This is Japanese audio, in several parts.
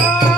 Oh.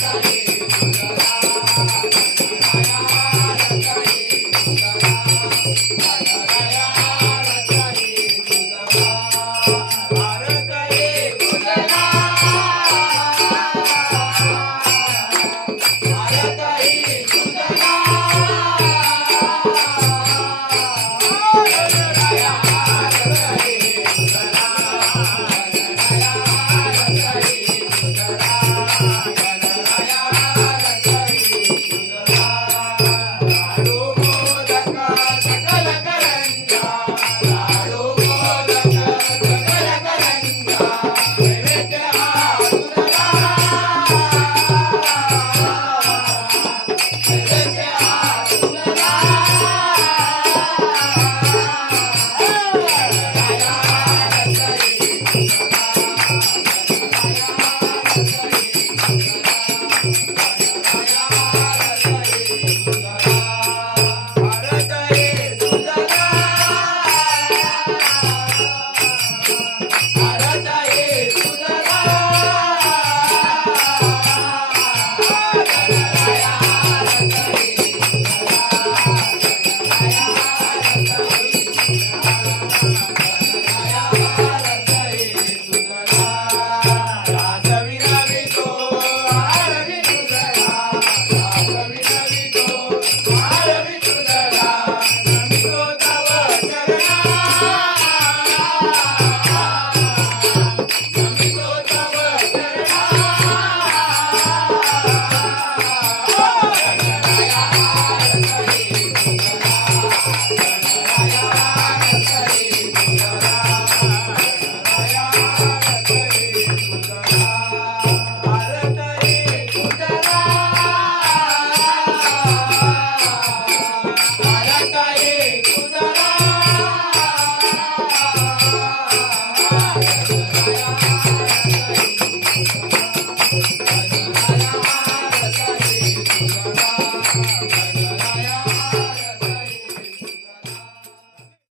バカな!